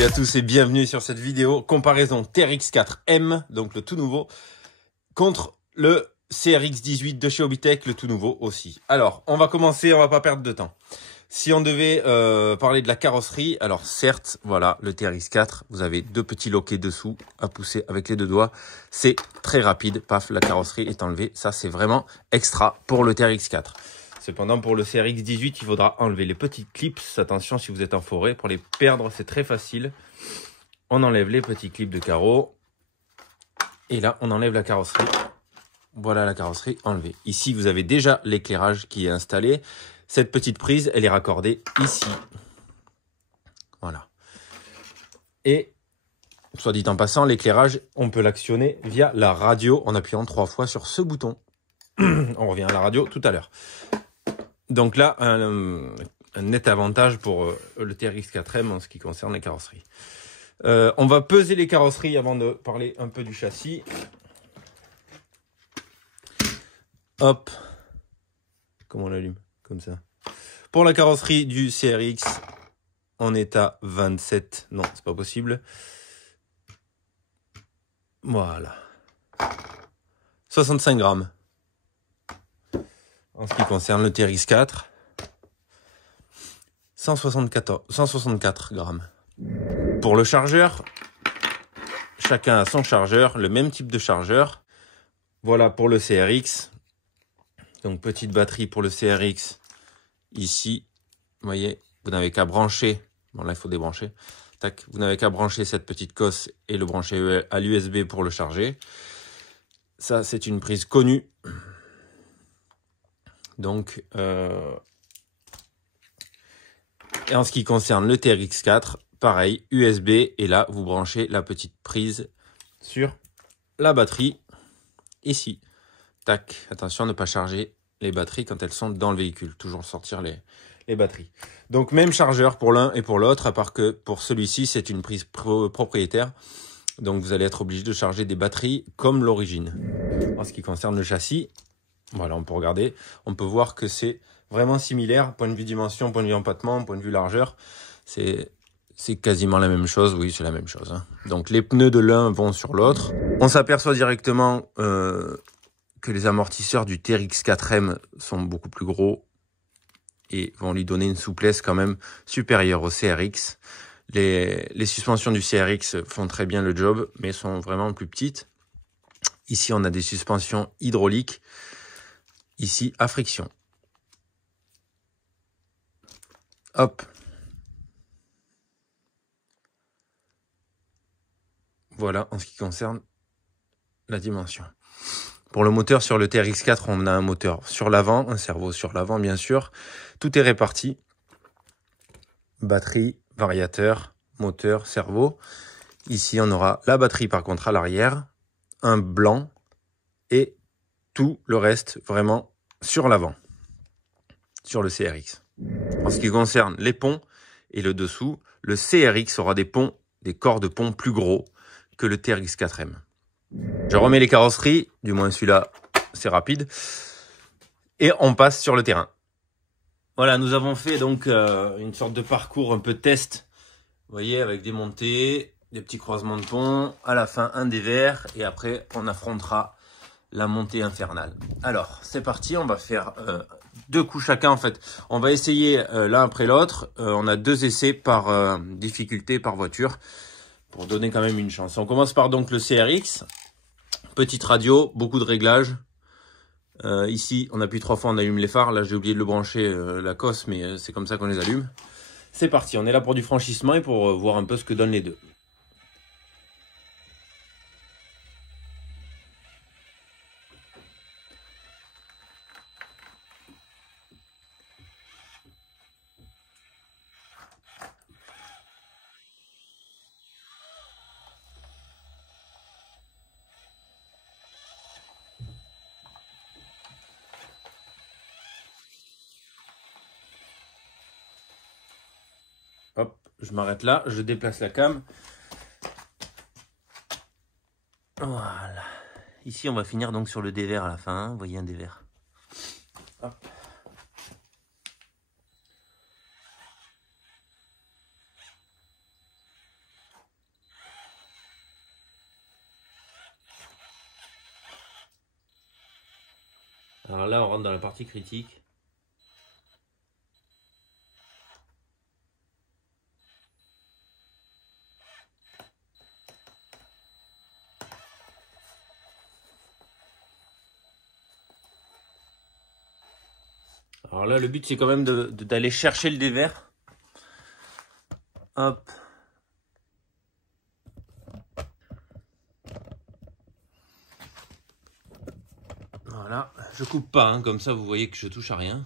Salut à tous et bienvenue sur cette vidéo comparaison TRX4M, donc le tout nouveau, contre le CRX18 de chez Hobbytech, le tout nouveau aussi. Alors, on va commencer, on va pas perdre de temps. Si on devait parler de la carrosserie, alors certes, voilà, le TRX4, vous avez deux petits loquets dessous à pousser avec les deux doigts. C'est très rapide, paf, la carrosserie est enlevée. Ça, c'est vraiment extra pour le TRX4. Cependant, pour le CRX18, il faudra enlever les petites clips. Attention, si vous êtes en forêt, pour les perdre, c'est très facile. On enlève les petits clips de carreaux. Et là, on enlève la carrosserie. Voilà la carrosserie enlevée. Ici, vous avez déjà l'éclairage qui est installé. Cette petite prise, elle est raccordée ici. Voilà. Et, soit dit en passant, l'éclairage, on peut l'actionner via la radio en appuyant 3 fois sur ce bouton. On revient à la radio tout à l'heure. Donc là, un net avantage pour le TRX4M en ce qui concerne les carrosseries. On va peser les carrosseries avant de parler un peu du châssis. Hop. Comment on l'allume? Comme ça. Pour la carrosserie du CRX, on est à 27. Non, c'est pas possible. Voilà. 65 grammes. En ce qui concerne le TRX4, 164 grammes. Pour le chargeur, chacun a son chargeur, le même type de chargeur. Voilà pour le CRX. Donc petite batterie pour le CRX ici. Vous voyez, vous n'avez qu'à brancher. Bon là il faut débrancher. Tac, vous n'avez qu'à brancher cette petite cosse et le brancher à l'USB pour le charger. Ça c'est une prise connue. Donc, et en ce qui concerne le TRX4, pareil, USB, et là, vous branchez la petite prise sur la batterie, ici. Tac, attention à ne pas charger les batteries quand elles sont dans le véhicule, toujours sortir les batteries. Donc, même chargeur pour l'un et pour l'autre, à part que pour celui-ci, c'est une prise propriétaire. Donc, vous allez être obligé de charger des batteries comme l'origine. En ce qui concerne le châssis, voilà, on peut regarder, on peut voir que c'est vraiment similaire, point de vue dimension, point de vue empattement, point de vue largeur, c'est quasiment la même chose, oui c'est la même chose. Hein. Donc les pneus de l'un vont sur l'autre. On s'aperçoit directement que les amortisseurs du TRX4M sont beaucoup plus gros et vont lui donner une souplesse quand même supérieure au CRX. Les suspensions du CRX font très bien le job, mais sont vraiment plus petites. Ici on a des suspensions hydrauliques. Ici, à friction. Hop. Voilà, en ce qui concerne la dimension. Pour le moteur sur le TRX4, on a un moteur sur l'avant, un servo sur l'avant, bien sûr. Tout est réparti. Batterie, variateur, moteur, servo. Ici, on aura la batterie, par contre, à l'arrière. Un blanc. Et tout le reste, vraiment, sur l'avant. Sur le CRX. En ce qui concerne les ponts et le dessous, le CRX aura des ponts, des corps de pont plus gros que le TRX4M. Je remets les carrosseries, du moins celui-là, c'est rapide. Et on passe sur le terrain. Voilà, nous avons fait donc une sorte de parcours un peu test. Vous voyez, avec des montées, des petits croisements de pont, à la fin un dévers, et après on affrontera la montée infernale. Alors, c'est parti, on va faire 2 coups chacun en fait. On va essayer l'un après l'autre. On a 2 essais par difficulté par voiture pour donner quand même une chance. On commence par donc le CRX. Petite radio, beaucoup de réglages. Ici, on appuie 3 fois, on allume les phares. Là, j'ai oublié de le brancher la cosse, mais c'est comme ça qu'on les allume. C'est parti, on est là pour du franchissement et pour voir un peu ce que donnent les deux. Hop, je m'arrête là, je déplace la cam. Voilà. Ici, on va finir donc sur le dévers à la fin. Hein. Vous voyez un dévers. Hop. Alors là, on rentre dans la partie critique. Alors là, le but, c'est quand même d'aller chercher le dévers. Hop. Voilà, je coupe pas, hein, comme ça vous voyez que je touche à rien.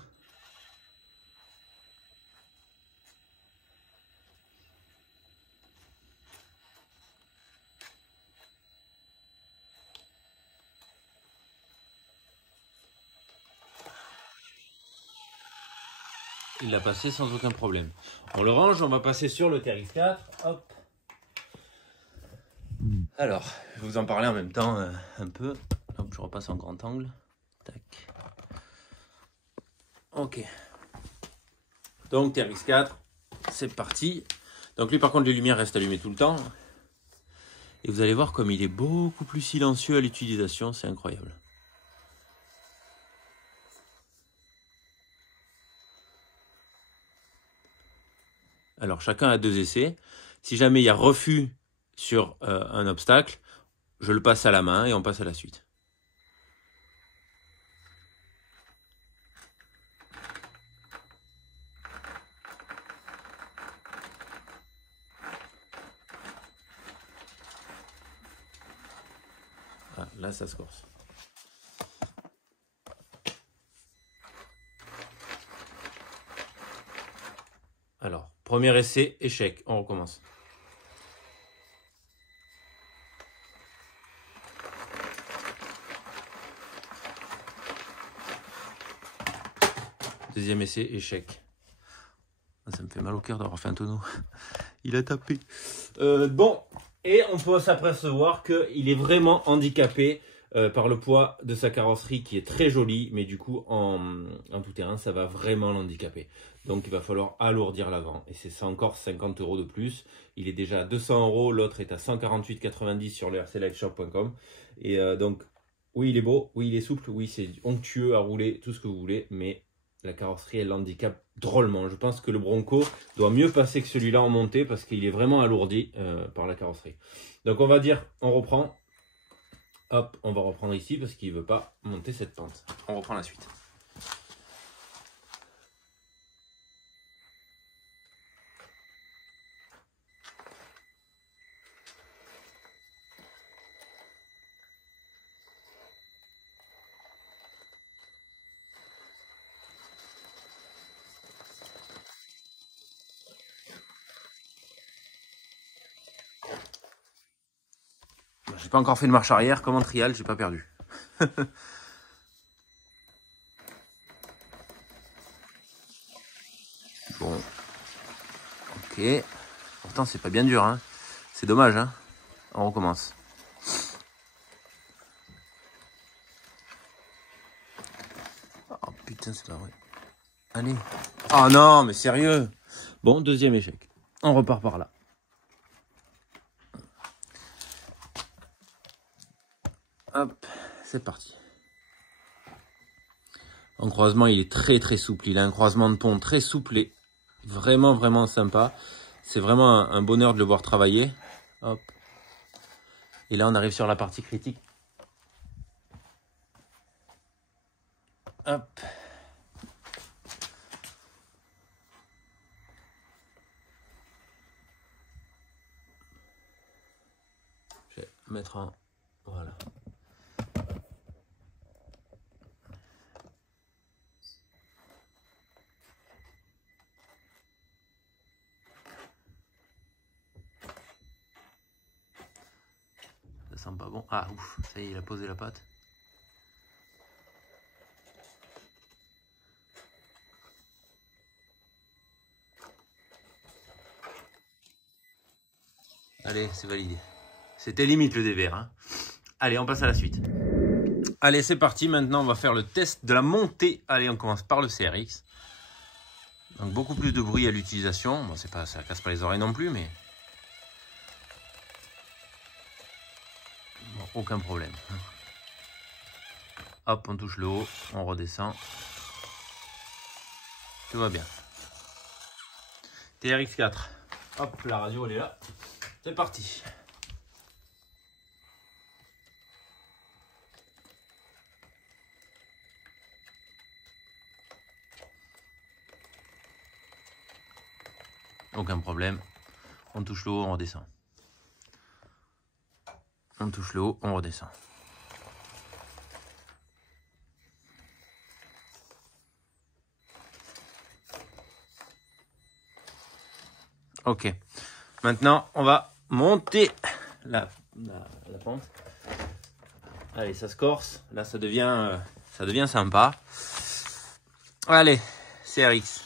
Il l'a passé sans aucun problème. On le range, on va passer sur le TRX4. Hop. Alors, je vais vous en parler en même temps un peu. Hop, je repasse en grand angle. Tac. Ok. Donc TRX4, c'est parti. Donc lui par contre les lumières restent allumées tout le temps. Et vous allez voir comme il est beaucoup plus silencieux à l'utilisation, c'est incroyable. Alors chacun a 2 essais. Si jamais il y a refus sur un obstacle, je le passe à la main et on passe à la suite. Ah, là ça se corse. Alors, premier essai, échec. On recommence. Deuxième essai, échec. Ça me fait mal au cœur d'avoir fait un tonneau. Il a tapé. Bon, et on peut s'apercevoir qu'il est vraiment handicapé par le poids de sa carrosserie qui est très jolie, mais du coup en tout terrain ça va vraiment l'handicaper. Donc il va falloir alourdir l'avant et c'est encore 50 € de plus. Il est déjà à 200 €, l'autre est à 148,90 sur le rclightshop.com. Et donc oui il est beau, oui il est souple, oui c'est onctueux à rouler, tout ce que vous voulez, mais la carrosserie elle l'handicape drôlement. Je pense que le Bronco doit mieux passer que celui-là en montée parce qu'il est vraiment alourdi par la carrosserie. Donc on va dire, on reprend. Hop, on va reprendre ici parce qu'il ne veut pas monter cette pente. On reprend la suite. J'ai pas encore fait de marche arrière, comme en trial, j'ai pas perdu. Bon. Ok. Pourtant c'est pas bien dur, hein. C'est dommage, hein. On recommence. Oh putain, c'est pas vrai. Allez. Oh non, mais sérieux. Bon, deuxième échec. On repart par là. Hop, c'est parti. En croisement, il est très très souple. Il a un croisement de pont très souple et vraiment vraiment sympa. C'est vraiment un bonheur de le voir travailler. Hop. Et là, on arrive sur la partie critique. Hop. Je vais mettre un... Voilà. Ça sent pas bon. Ah ouf, ça y est, il a posé la patte. Allez, c'est validé. C'était limite le dévers, hein. Allez, on passe à la suite. Allez, c'est parti. Maintenant, on va faire le test de la montée. Allez, on commence par le CRX. Donc, beaucoup plus de bruit à l'utilisation. Bon, c'est pas, ça casse pas les oreilles non plus, mais... Bon, aucun problème. Hop, on touche le haut, on redescend. Tout va bien. TRX4. Hop, la radio elle est là. C'est parti. Aucun problème. On touche le haut, on redescend. On touche le haut, on redescend. Ok. Maintenant, on va monter la pente. Allez, ça se corse. Là, ça devient sympa. Allez, CRX.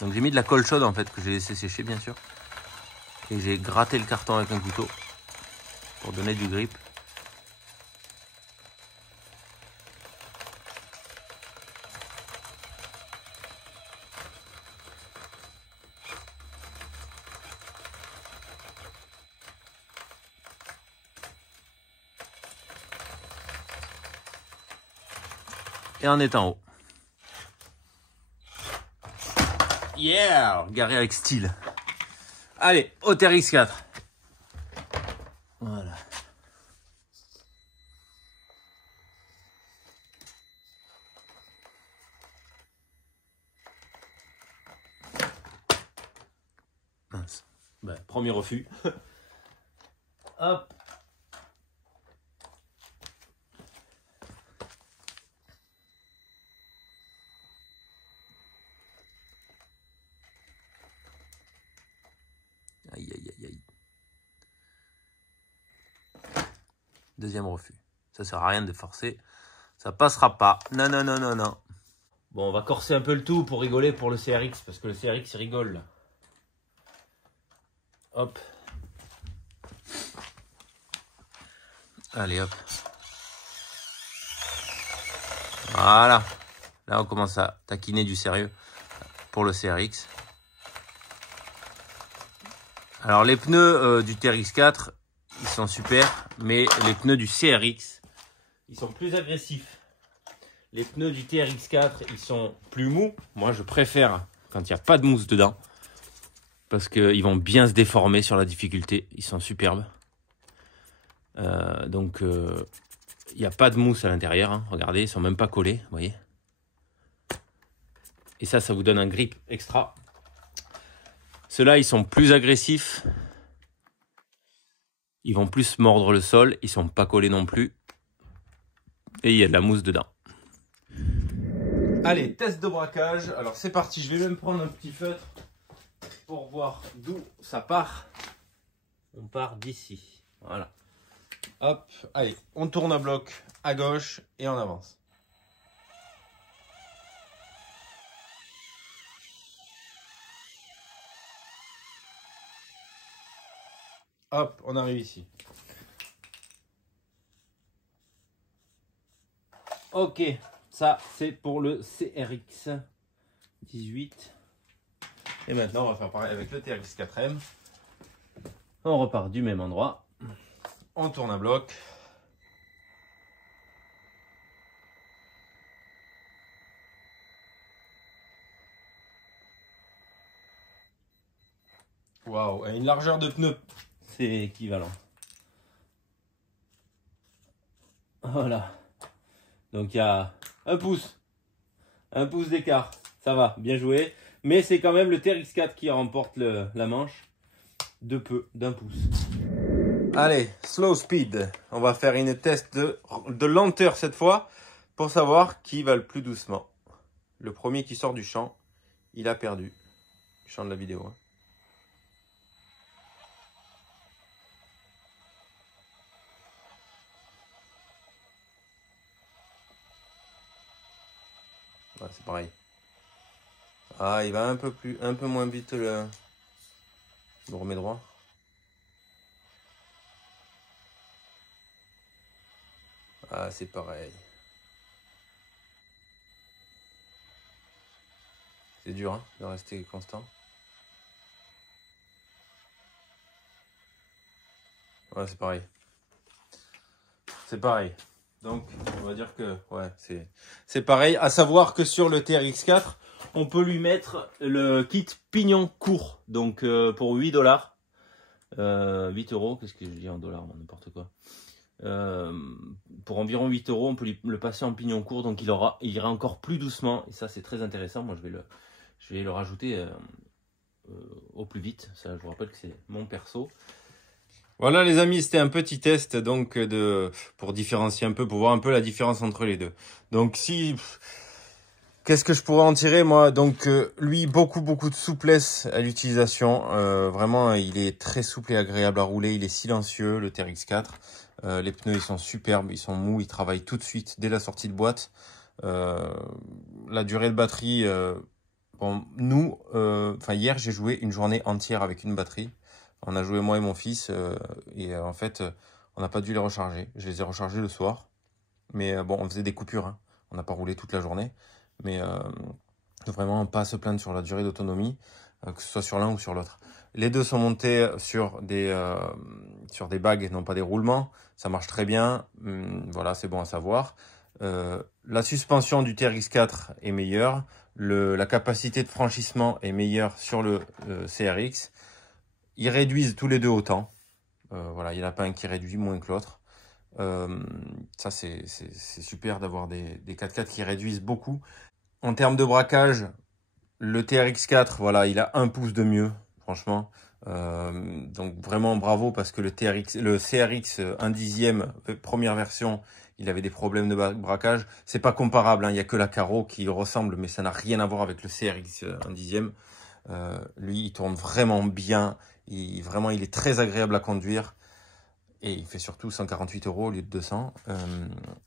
Donc j'ai mis de la colle chaude en fait que j'ai laissé sécher bien sûr. Et j'ai gratté le carton avec un couteau pour donner du grip. Et on est en haut. Yeah, garé avec style. Allez, au TRX4. Voilà. Mince. Ben, premier refus. Hop. Aïe, aïe, aïe, aïe. Deuxième refus. Ça sert à rien de forcer. Ça passera pas. Non, non, non, non, non. Bon, on va corser un peu le tout pour rigoler pour le CRX. Parce que le CRX, il rigole là. Hop. Allez, hop. Voilà. Là, on commence à taquiner du sérieux pour le CRX. Alors, les pneus du TRX4, ils sont super. Mais les pneus du CRX, ils sont plus agressifs. Les pneus du TRX4, ils sont plus mous. Moi, je préfère quand il n'y a pas de mousse dedans. Parce qu'ils vont bien se déformer sur la difficulté. Ils sont superbes. Donc, il n'y a pas de mousse à l'intérieur. Hein. Regardez, ils ne sont même pas collés. Vous voyez. Et ça vous donne un grip extra. Ceux-là, ils sont plus agressifs. Ils vont plus mordre le sol. Ils ne sont pas collés non plus. Et il y a de la mousse dedans. Allez, test de braquage. Alors, c'est parti. Je vais même prendre un petit feutre pour voir d'où ça part. On part d'ici. Voilà. Hop. Allez, on tourne à bloc à gauche et on avance. Hop, on arrive ici. Ok, ça c'est pour le CRX 18. Et maintenant on va faire pareil avec le TRX 4M. On repart du même endroit. On tourne à bloc. Waouh, une largeur de pneu, c'est équivalent. Voilà. Donc il y a un pouce d'écart. Ça va, bien joué. Mais c'est quand même le TRX4 qui remporte la manche de peu, d'un pouce. Allez, slow speed. On va faire une test de lenteur cette fois pour savoir qui va le plus doucement. Le premier qui sort du champ, il a perdu. Du champ de la vidéo. Hein. Ouais, c'est pareil. Ah, il va un peu moins vite le... Je me remets droit. Ah, c'est pareil. C'est dur hein, de rester constant. Ouais, c'est pareil. c'est pareil. Donc, on va dire que ouais, c'est pareil. À savoir que sur le TRX4, on peut lui mettre le kit pignon court. Donc, pour 8 $. 8 euros, qu'est-ce que je dis en dollars, n'importe quoi. Pour environ 8 euros, on peut le passer en pignon court. Donc, il ira encore plus doucement. Et ça, c'est très intéressant. Moi, je vais le rajouter au plus vite. Ça, je vous rappelle que c'est mon perso. Voilà les amis, c'était un petit test donc pour différencier un peu, pour voir un peu la différence entre les deux. Donc qu'est-ce que je pourrais en tirer moi? Donc lui, beaucoup de souplesse à l'utilisation. Vraiment, il est très souple et agréable à rouler. Il est silencieux, le TRX4. Les pneus, ils sont superbes, ils sont mous, ils travaillent tout de suite dès la sortie de boîte. La durée de batterie, bon, nous, hier, j'ai joué une journée entière avec une batterie. On a joué moi et mon fils et en fait, on n'a pas dû les recharger. Je les ai rechargés le soir. Mais bon, on faisait des coupures. Hein. On n'a pas roulé toute la journée. Mais vraiment, pas à se plaindre sur la durée d'autonomie, que ce soit sur l'un ou sur l'autre. Les deux sont montés sur des bagues, non pas des roulements. Ça marche très bien. Voilà, c'est bon à savoir. La suspension du TRX4 est meilleure. La capacité de franchissement est meilleure sur le CRX. Ils réduisent tous les deux autant. Voilà, il n'y en a pas un qui réduit moins que l'autre. Ça, c'est super d'avoir des 4x4 qui réduisent beaucoup. En termes de braquage, le TRX4, voilà, il a 1 pouce de mieux, franchement. Donc vraiment bravo parce que le CRX 1/10, première version, il avait des problèmes de braquage. C'est pas comparable, hein, il n'y a que la Caro qui ressemble, mais ça n'a rien à voir avec le CRX 1/10. Lui, il tourne vraiment bien. Il est très agréable à conduire. Et il fait surtout 148 € au lieu de 200.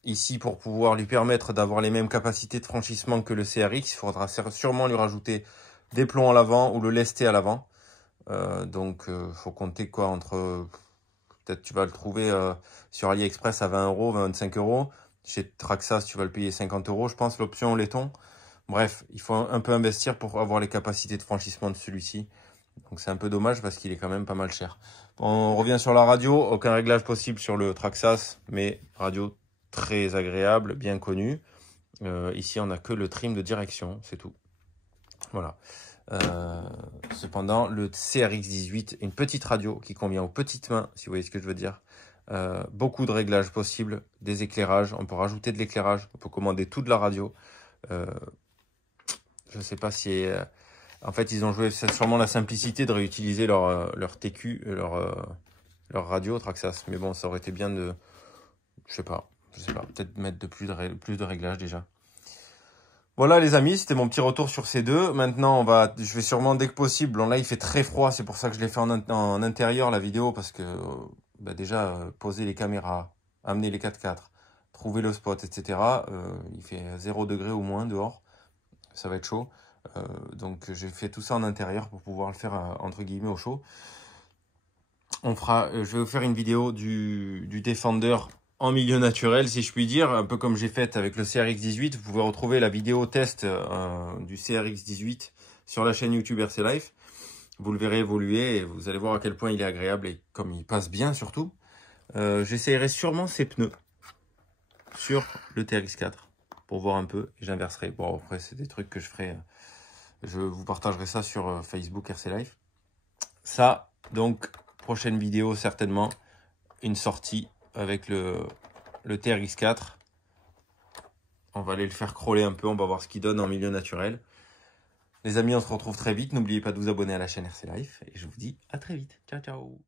Ici, pour pouvoir lui permettre d'avoir les mêmes capacités de franchissement que le CRX, il faudra sûrement lui rajouter des plombs à l'avant ou le lester à l'avant. Donc, faut compter quoi entre... Peut-être tu vas le trouver sur AliExpress à 20 €, 25 €. Chez Traxxas, tu vas le payer 50 €, je pense, l'option laiton. Bref, il faut un peu investir pour avoir les capacités de franchissement de celui-ci. Donc c'est un peu dommage parce qu'il est quand même pas mal cher. On revient sur la radio, aucun réglage possible sur le Traxxas, mais radio très agréable, bien connue. Ici on n'a que le trim de direction, c'est tout. Voilà. Cependant, le CRX18, une petite radio qui convient aux petites mains, si vous voyez ce que je veux dire. Beaucoup de réglages possibles, des éclairages, on peut rajouter de l'éclairage, on peut commander toute la radio. Je ne sais pas si... en fait, ils ont joué sûrement la simplicité de réutiliser leur TQ, leur radio Traxxas. Mais bon, ça aurait été bien de... Je sais pas. Peut-être mettre plus de réglages déjà. Voilà les amis, c'était mon petit retour sur ces deux. Maintenant, je vais sûrement dès que possible. Bon, là, il fait très froid, c'est pour ça que je l'ai fait en intérieur la vidéo. Parce que déjà, poser les caméras, amener les 4x4, trouver le spot, etc. Il fait 0 degré au moins dehors. Ça va être chaud. Donc j'ai fait tout ça en intérieur pour pouvoir le faire entre guillemets au chaud. Je vais vous faire une vidéo du Defender en milieu naturel, si je puis dire, un peu comme j'ai fait avec le CRX18. Vous pouvez retrouver la vidéo test du CRX18 sur la chaîne YouTube RC Life. Vous le verrez évoluer et vous allez voir à quel point il est agréable et comme il passe bien surtout. J'essayerai sûrement ces pneus sur le TRX4 pour voir un peu et j'inverserai. Bon, après c'est des trucs que je ferai. Je vous partagerai ça sur Facebook RC Life. Ça, donc, prochaine vidéo certainement, une sortie avec le TRX4. On va aller le faire crawler un peu, on va voir ce qu'il donne en milieu naturel. Les amis, on se retrouve très vite. N'oubliez pas de vous abonner à la chaîne RC Life et je vous dis à très vite. Ciao, ciao.